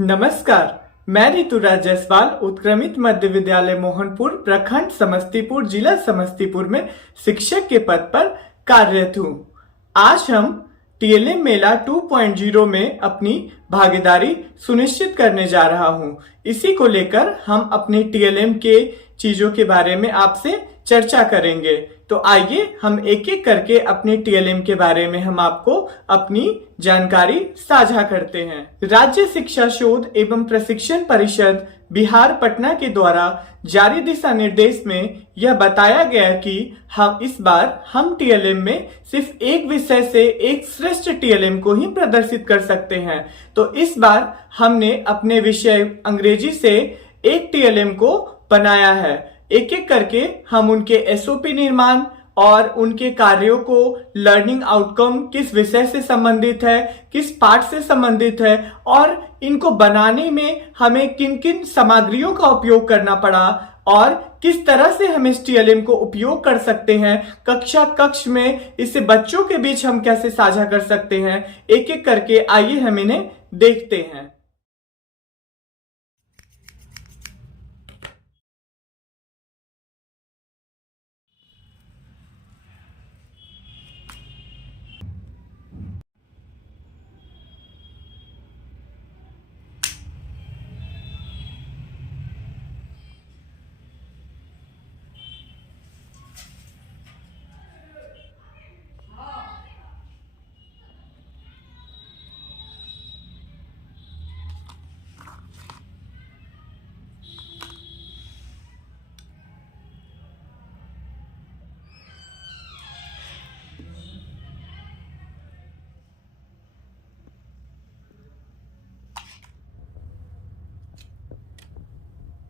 नमस्कार, मैं ऋतुराज जायसवाल उत्क्रमित मध्य विद्यालय मोहनपुर प्रखंड समस्तीपुर जिला समस्तीपुर में शिक्षक के पद पर कार्यरत हूँ। आज हम टीएलएम मेला 2.0 में अपनी भागीदारी सुनिश्चित करने जा रहा हूँ। इसी को लेकर हम अपने टीएलएम के चीजों के बारे में आपसे चर्चा करेंगे। तो आइए हम एक एक करके अपने टीएलएम के बारे में हम आपको अपनी जानकारी साझा करते हैं। राज्य शिक्षा शोध एवं प्रशिक्षण परिषद बिहार पटना के द्वारा जारी दिशा निर्देश में यह बताया गया कि हम इस बार हम टीएलएम में सिर्फ एक विषय से एक श्रेष्ठ टीएलएम को ही प्रदर्शित कर सकते हैं। तो इस बार हमने अपने विषय अंग्रेजी से एक टीएलएम को बनाया है। एक एक करके हम उनके एसओपी निर्माण और उनके कार्यों को, लर्निंग आउटकम किस विषय से संबंधित है, किस पाठ से संबंधित है और इनको बनाने में हमें किन किन सामग्रियों का उपयोग करना पड़ा और किस तरह से हम इस टीएलएम को उपयोग कर सकते हैं, कक्ष में इसे बच्चों के बीच हम कैसे साझा कर सकते हैं। एक एक करके आइए हम इन्हें देखते हैं।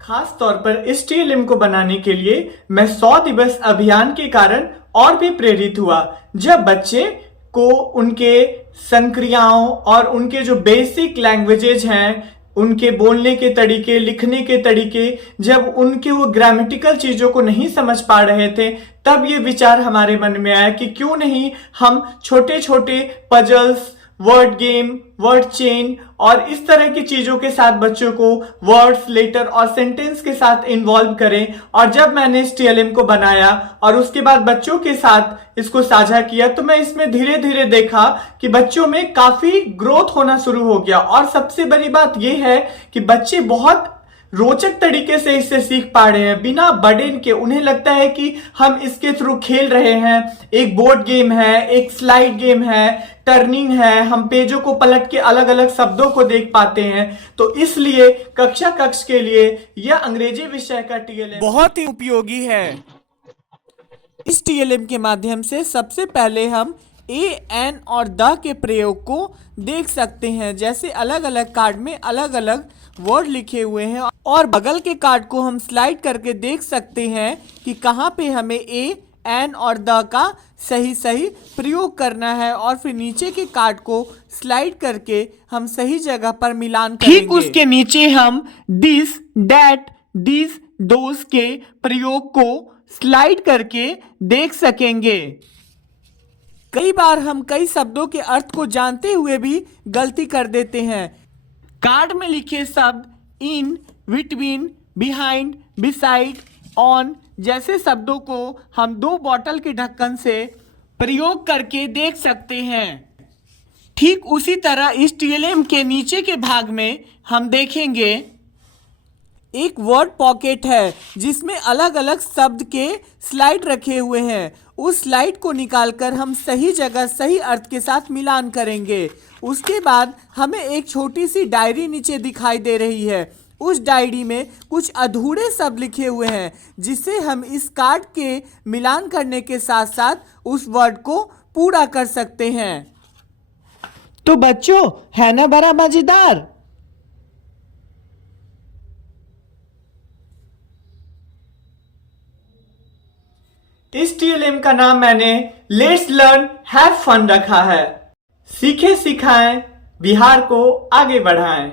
खास तौर पर इस टीएलएम को बनाने के लिए मैं 100 दिवस अभियान के कारण और भी प्रेरित हुआ। जब बच्चे को उनके संक्रियाओं और उनके जो बेसिक लैंग्वेजेज हैं, उनके बोलने के तरीके, लिखने के तरीके, जब उनके वो ग्रामेटिकल चीजों को नहीं समझ पा रहे थे, तब ये विचार हमारे मन में आया कि क्यों नहीं हम छोटे छोटे puzzles, word game, word chain और इस तरह की चीजों के साथ बच्चों को वर्ड्स, लेटर और सेंटेंस के साथ इन्वॉल्व करें। और जब मैंने इस टीएलएम को बनाया और उसके बाद बच्चों के साथ इसको साझा किया तो मैं इसमें धीरे धीरे देखा कि बच्चों में काफी ग्रोथ होना शुरू हो गया। और सबसे बड़ी बात यह है कि बच्चे बहुत रोचक तरीके से इससे सीख पा रहे हैं बिना बर्डन के। उन्हें लगता है कि हम इसके थ्रू खेल रहे हैं। एक बोर्ड गेम है, एक स्लाइड गेम है, टर्निंग है, हम पेजों को पलट के अलग अलग शब्दों को देख पाते हैं। तो इसलिए कक्ष के लिए यह अंग्रेजी विषय का टीएलएम बहुत ही उपयोगी है। इस टीएलएम के माध्यम से सबसे पहले हम ए, एन और द के प्रयोग को देख सकते हैं। जैसे अलग अलग कार्ड में अलग अलग वर्ड लिखे हुए हैं और बगल के कार्ड को हम स्लाइड करके देख सकते हैं कि कहाँ पे हमें ए, एन और द का सही प्रयोग करना है। और फिर नीचे के कार्ड को स्लाइड करके हम सही जगह पर मिलान करेंगे। ठीक उसके नीचे हम दिस, दैट, दिस, दोस के प्रयोग को स्लाइड करके देख सकेंगे। कई बार हम कई शब्दों के अर्थ को जानते हुए भी गलती कर देते हैं। कार्ड में लिखे शब्द इन, बिटवीन, बिहाइंड, बिसाइड, ऑन जैसे शब्दों को हम 2 बॉटल के ढक्कन से प्रयोग करके देख सकते हैं। ठीक उसी तरह इस टीएलएम के नीचे के भाग में हम देखेंगे एक वर्ड पॉकेट है जिसमें अलग अलग शब्द के स्लाइड रखे हुए हैं। उस स्लाइड को निकालकर हम सही जगह सही अर्थ के साथ मिलान करेंगे। उसके बाद हमें एक छोटी सी डायरी नीचे दिखाई दे रही है। उस डायरी में कुछ अधूरे शब्द लिखे हुए हैं जिसे हम इस कार्ड के मिलान करने के साथ साथ उस वर्ड को पूरा कर सकते हैं। तो बच्चों, है ना बड़ा मजेदार? इस टीएलएम का नाम मैंने लेट्स लर्न हैव फन रखा है। सीखे सिखाएं, बिहार को आगे बढ़ाएं।